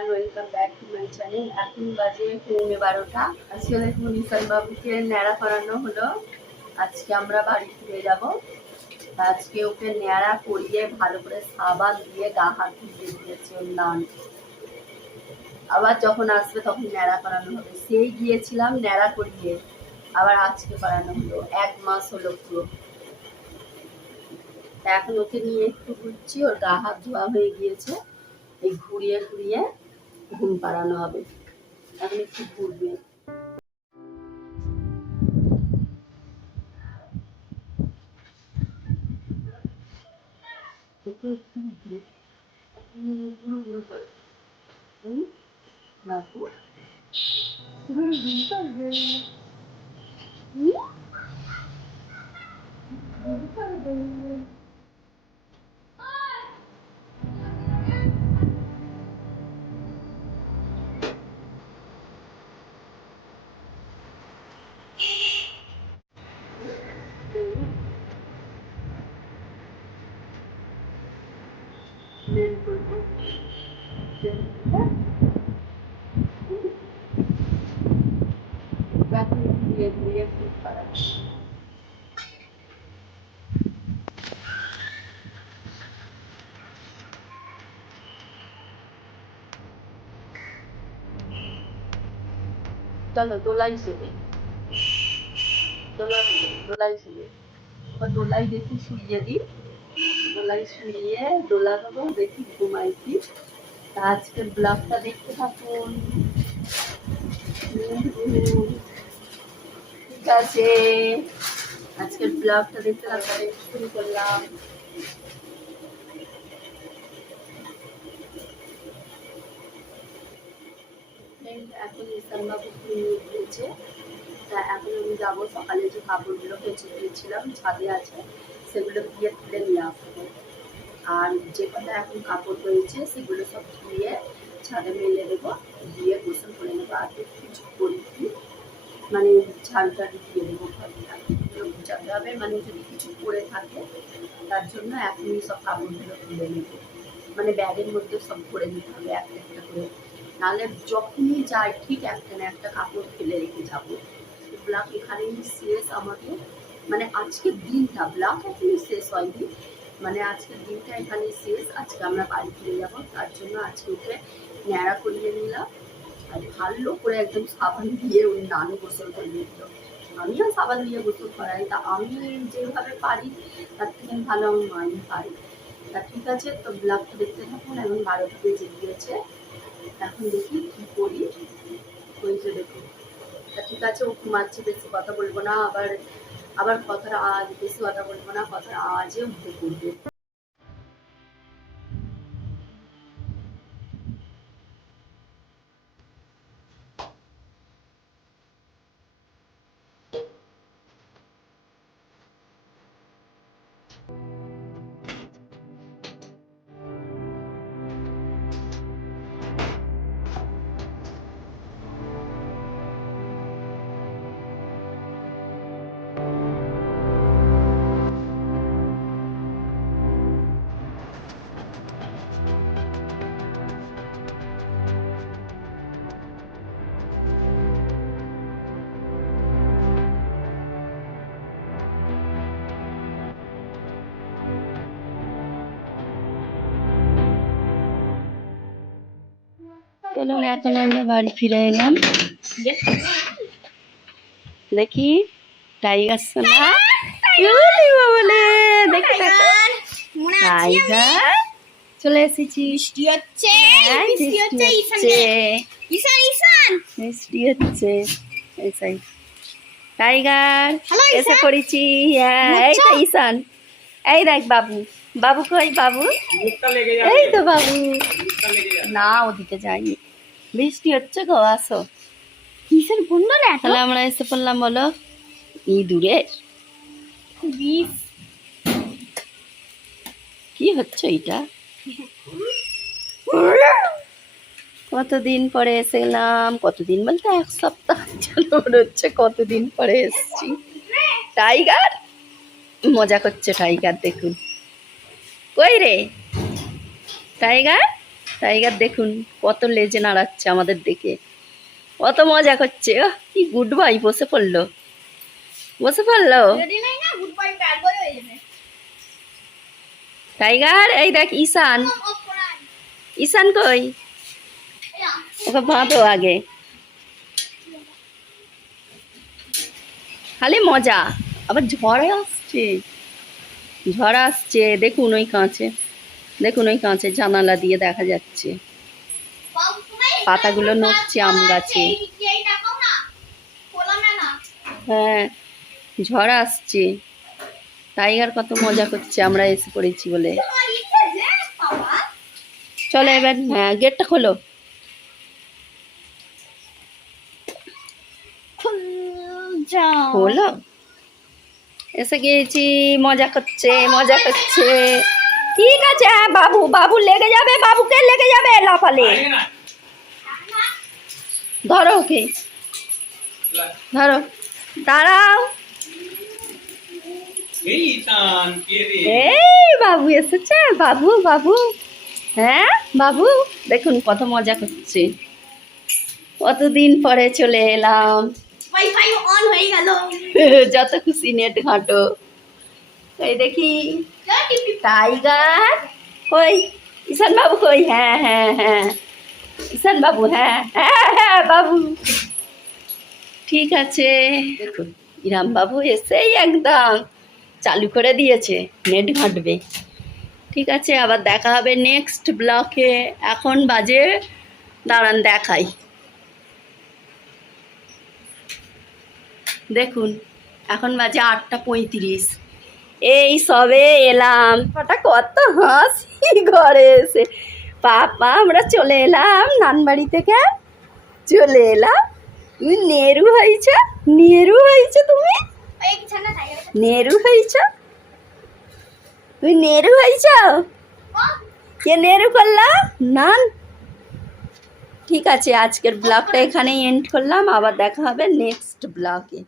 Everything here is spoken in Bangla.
Everyone, welcome back to my channel. এখন বাজে 12:30। আজকে দেখুন ঈশান বাবুকে ন্যাড়া করানো হলো। আজকে আমরা বাড়ি ফিরে যাব। আজকে ওকে ন্যাড়া করিয়ে ভালো করে সাবান দিয়ে গা হাত ধুয়ে দিয়েছে ওর নান। আবার যখন আসবে তখন ন্যাড়া করানো হবে। সেই গিয়েছিলাম ন্যাড়া করিয়ে, আবার আজকে করানো হলো। 1 মাস হলো পুরো। এখন ওকে নিয়ে একটু ঘুরছি, ওর গা হাত ধোয়া হয়ে গিয়েছে। এই ঘুরিয়ে ঘুরিয়ে ঘুম পাড়ানো হবে। এখন একটু ঘুরবে। চলো দোলাই শুবে, দোলাই শুবে। দোলাই দেখি শুইয়ে দিই, দোলাই শুইয়ে দোলা দেবো, দেখি ঘুমাইছি। তা আজকের ব্লগটা দেখতে থাকুন। ঠিক আছে, আজকের ব্লগটা দেখতে থাকুন। শুরু করলাম। এখন ঈশান বাবু ঘুমিয়েছে। তা এখন আমি যাবো, সকালে যে কাপড়গুলো কেচে দিয়েছিলাম ছাদে আছে, সেগুলো গিয়ে তুলে নিয়ে আসবো। আর যে কটা এখন কাপড় রয়েছে সেগুলো সব ধুয়ে ছাদে মেলে দেবো, দিয়ে গোসল করে নেবো। আর কিছু করি, মানে ঝালটা দিয়ে দেবো, ঘরটা গুছাতে হবে। মানে যদি কিছু পরে থাকে তার জন্য এখনই সব কাপড়গুলো তুলে নেবো, মানে ব্যাগের মধ্যে সব ভরে নিতে হবে একটা একটা করে। নাহলে যখনই যাই ঠিক একটা না একটা কাপড় ফেলে রেখে যাবো। ব্লগ এখানেই শেষ আমাদের, মানে আজকের দিনটা, ব্লগ এখনই শেষ হয়নি, মানে আজকের দিনটা এখানে শেষ। আজকে আমরা বাড়ি ফিরে যাবো, তার জন্য আজকে ওকে ন্যাড়া করিয়ে নিলাম। আর ভালো করে একদম সাবান দিয়ে ওই নানু গোসল করিয়ে দিল। আমিও সাবান দিয়ে গোসল করাই, তা আমি যেভাবে পারি তার থেকে ভালো আমার মাই পারি। তা ঠিক আছে, তো ব্লগটা দেখতে থাকুন। এখন 12টা বেজে গিয়েছে, এখন দেখি কি করি। ওই যে দেখুন, তা ঠিক আছে, ও ঘুমাচ্ছে, বেশি কথা বলবো না। আবার আবার কথার আওয়াজ, বেশি কথা বলবো না, কথার আওয়াজে উঠে পড়বে। চলো এখন আমরা বাড়ি ফিরে এলাম। দেখি টাইগার সোনা বলে, দেখি টাইগার চলে এসেছি। বৃষ্টি হচ্ছে, বৃষ্টি হচ্ছে। টাইগার এসে পড়েছি। হ্যাঁ, এই তো ঈশান। এই দেখ বাবু, বাবু কই বাবু? এই তো বাবু। না, ওদিকে যাইনি, বৃষ্টি হচ্ছে গো। আসো, কিসের বন্ধু না? তাহলে আমরা এসে পড়লাম বলো ইঁদুরের। কি হচ্ছে এটা? কতদিন পরে এসে গেলাম, কতদিন বলতে 1 সপ্তাহ চলো মনে হচ্ছে, কতদিন পরে এসছি। টাইগার মজা করছে, টাইগার দেখুন। কই রে টাইগার? টাইগার দেখুন কত লেজে নাড়াচ্ছে আমাদের দেখে, কত মজা করছে। কি গুড বাই, বসে পড়লো। রেডি নাই না, গুড বাই ব্যাড বয় হয়ে যাবে। টাইগার এই দেখ ঈশান, অফ করান। ঈশান কই? ওকে বাঁধো আগে, খালি মজা। আবার ঝড় আসছে দেখুন ওই কাঁচে, দেখুন ওই কাঁচে জানালা দিয়ে দেখা যাচ্ছে পাতাগুলো নড়ছে আম গাছে। হ্যাঁ, ঝড় আসছে। টাইগার কত মজা করছে আমরা এসে পড়েছি বলে। চলো এবার, হ্যাঁ গেটটা খোলো। খোলো, এসে গিয়েছি। মজা করছে। ঠিক আছে, হ্যাঁ বাবু লেগে যাবে, বাবুকে লেগে যাবে লাফালে। ধরো ওকে, ধরো, দাঁড়াও। এই বাবু এসেছে, বাবু হ্যাঁ বাবু, দেখুন কত মজা করছে। কতদিন পরে চলে এলাম। ওয়াইফাই অন হয়ে গেল। যত খুশি নেট ঘাঁটো। এই দেখি টাইগার কই, ঈশান বাবু কই? হ্যাঁ ঈশান বাবু, হ্যাঁ বাবু, ঠিক আছে। দেখুন ইরাম বাবু এসেই একদম চালু করে দিয়েছে, নেট ঘাঁটবে। ঠিক আছে, আবার দেখা হবে নেক্সট ব্লকে। এখন বাজে, দাঁড়ান দেখাই, দেখুন এখন বাজে 8:35। এই সবে এলাম। ওটা কত হাসি ঘরে এসে। পাপা আমরা চলে এলাম নানবাড়ি থেকে, চলে এলাম। তুমি নেরু হয়েছ তুমি, নেরু হয়েছ তুমি, নেরু হয়েছ। কে নেরু করলা? নান। ঠিক আছে, আজকের ব্লগটা এখানেই এন্ড করলাম, আবার দেখা হবে নেক্সট ব্লগে।